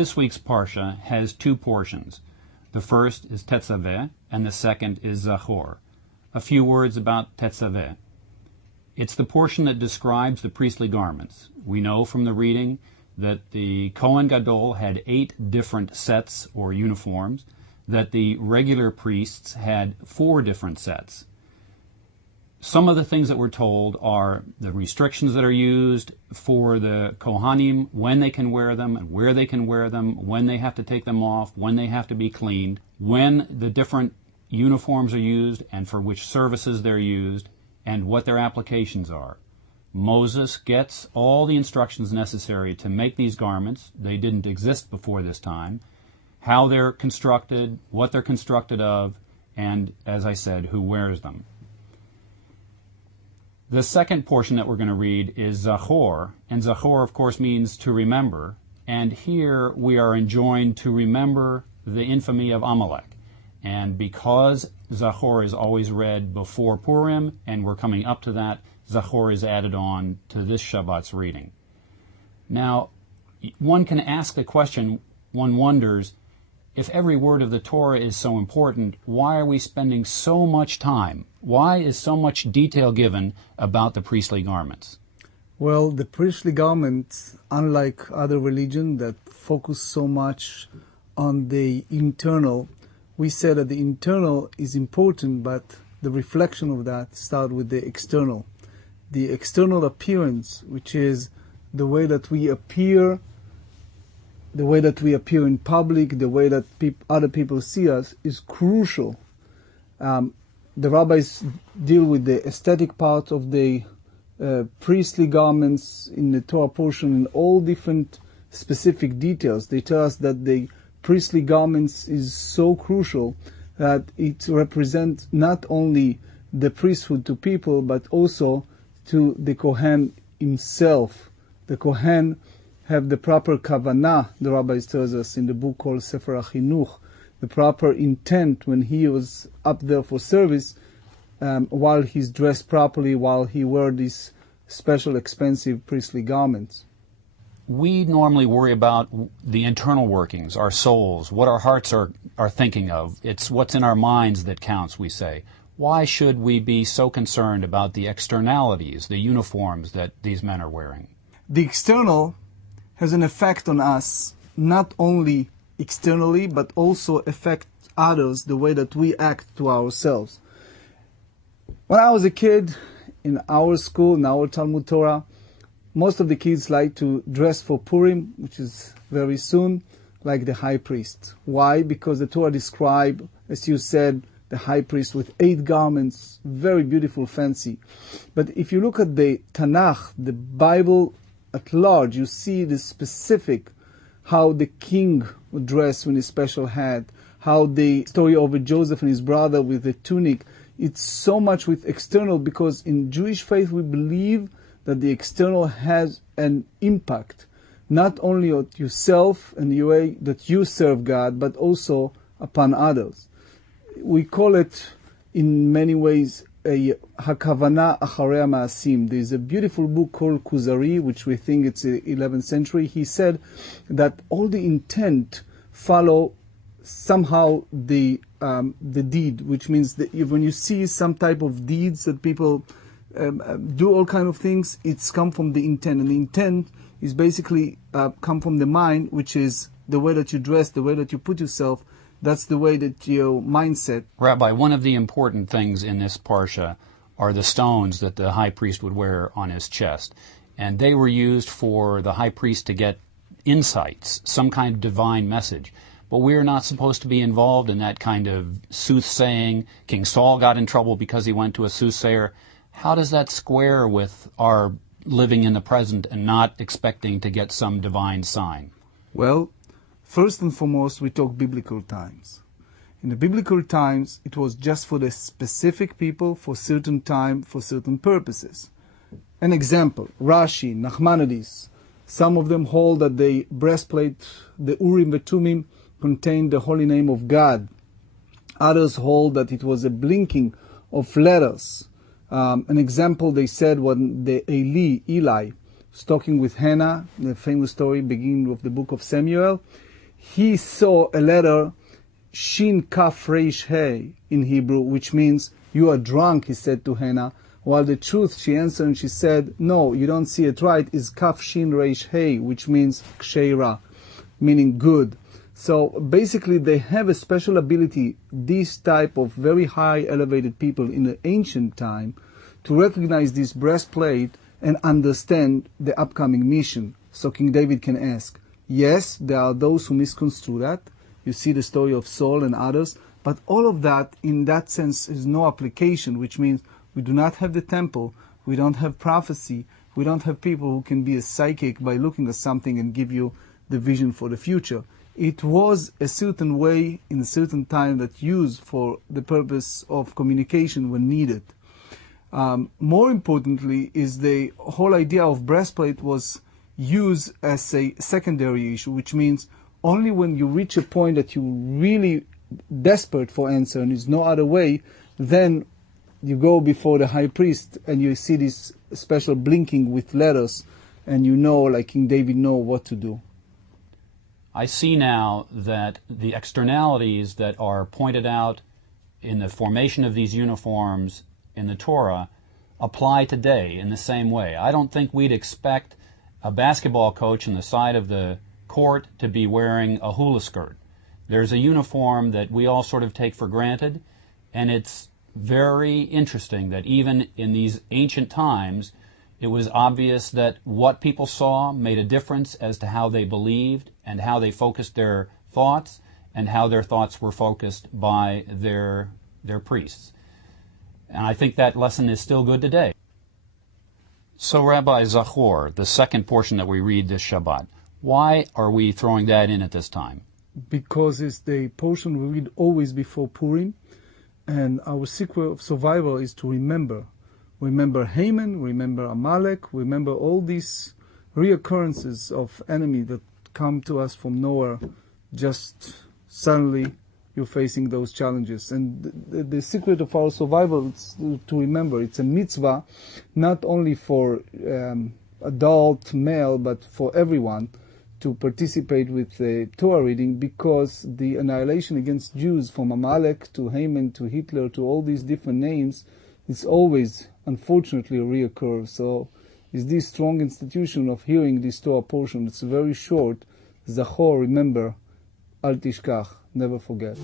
This week's Parsha has two portions. The first is Tetzaveh, and the second is Zachor. A few words about Tetzaveh. It's the portion that describes the priestly garments. We know from the reading that the Kohen Gadol had 8 different sets or uniforms, that the regular priests had 4 different sets. Some of the things that we're told are the restrictions that are used for the Kohanim, when they can wear them and where they can wear them, when they have to take them off, when they have to be cleaned, when the different uniforms are used and for which services they're used, and what their applications are. Moses gets all the instructions necessary to make these garments. They didn't exist before this time. How they're constructed, what they're constructed of, and, as I said, who wears them. The second portion that we're going to read is Zachor, and Zachor, of course, means to remember, and here we are enjoined to remember the infamy of Amalek. And because Zachor is always read before Purim, and we're coming up to that, Zachor is added on to this Shabbat's reading. Now, one can ask the question, one wonders, if every word of the Torah is so important, why are we spending so much time? Why is so much detail given about the priestly garments? Well, the priestly garments, unlike other religions that focus so much on the internal, we said that the internal is important, but the reflection of that starts with the external. The external appearance, which is the way that we appear, the way that we appear in public, the way that other people see us, is crucial. The rabbis deal with the aesthetic part of the priestly garments in the Torah portion in all different specific details. They tell us that the priestly garments is so crucial that it represents not only the priesthood to people, but also to the Kohen himself. The Kohen have the proper kavanah, the rabbis tells us in the book called Sefer HaChinuch, the proper intent when he was up there for service, while he's dressed properly, while he wears these special expensive priestly garments. We normally worry about the internal workings, our souls, what our hearts are thinking of. It's what's in our minds that counts, we say. Why should we be so concerned about the externalities, the uniforms that these men are wearing? The external has an effect on us, not only externally, but also affect others, the way that we act to ourselves. When I was a kid, in our school, in our Talmud Torah, most of the kids like to dress for Purim, which is very soon, like the high priest. Why? Because the Torah describes, as you said, the high priest with 8 garments, very beautiful, fancy. But if you look at the Tanakh, the Bible at large, you see the specific, how the king would dress with his special hat, how the story of Joseph and his brother with the tunic. It's so much with external, because in Jewish faith we believe that the external has an impact, not only on yourself and the way that you serve God, but also upon others. We call it in many ways a hakavana acharei maasim. There's a beautiful book called Kuzari, which we think it's the 11th century. He said that all the intent follow somehow the deed, which means that when you see some type of deeds that people do all kind of things, it's come from the intent, and the intent is basically come from the mind, which is the way that you dress, the way that you put yourself. That's the way that your mindset. Rabbi, one of the important things in this Parsha are the stones that the high priest would wear on his chest. And they were used for the high priest to get insights, some kind of divine message. But we're not supposed to be involved in that kind of soothsaying. King Saul got in trouble because he went to a soothsayer. How does that square with our living in the present and not expecting to get some divine sign? Well, first and foremost, we talk biblical times. In the biblical times, it was just for the specific people, for certain time, for certain purposes. An example, Rashi, Nachmanides, some of them hold that the breastplate, the Urim and Thummim, contained the holy name of God. Others hold that it was a blinking of letters. An example, they said, when the Eli, was talking with Hannah, the famous story beginning of the book of Samuel, he saw a letter Shin Kaf Reish Hey in Hebrew, which means you are drunk, he said to Hannah, while the truth, she answered and she said, no, you don't see it right, is Kaf Shin Reish Hey, which means Ksheira, meaning good. So basically they have a special ability, this type of very high elevated people in the ancient time, to recognize this breastplate and understand the upcoming mission. So King David can ask, yes, there are those who misconstrue that. You see the story of Saul and others, but all of that, in that sense, is no application, which means we do not have the temple, we don't have prophecy, we don't have people who can be a psychic by looking at something and give you the vision for the future. It was a certain way, in a certain time, that used for the purpose of communication when needed. More importantly, is the whole idea of breastplate was used as a secondary issue, which means only when you reach a point that you're really desperate for answer and there's no other way, then you go before the high priest and you see this special blinking with letters, and you know, like King David, know what to do. I see now that the externalities that are pointed out in the formation of these uniforms in the Torah apply today in the same way. I don't think we'd expect a basketball coach on the side of the court to be wearing a hula skirt. There's a uniform that we all sort of take for granted, and it's very interesting that even in these ancient times, it was obvious that what people saw made a difference as to how they believed and how they focused their thoughts and how their thoughts were focused by their priests. And I think that lesson is still good today. So Rabbi Zachor, the second portion that we read this Shabbat, why are we throwing that in at this time? Because it's the portion we read always before Purim, and our secret of survival is to remember. Remember Haman, remember Amalek, remember all these reoccurrences of enemy that come to us from nowhere. Just suddenly you're facing those challenges. And the secret of our survival is to remember. It's a mitzvah, not only for adult male, but for everyone, to participate with the Torah reading, because the annihilation against Jews, from Amalek to Haman to Hitler to all these different names, is always, unfortunately, reoccur. So is this strong institution of hearing this Torah portion. It's very short. Zachor, remember, al tishkach, never forget.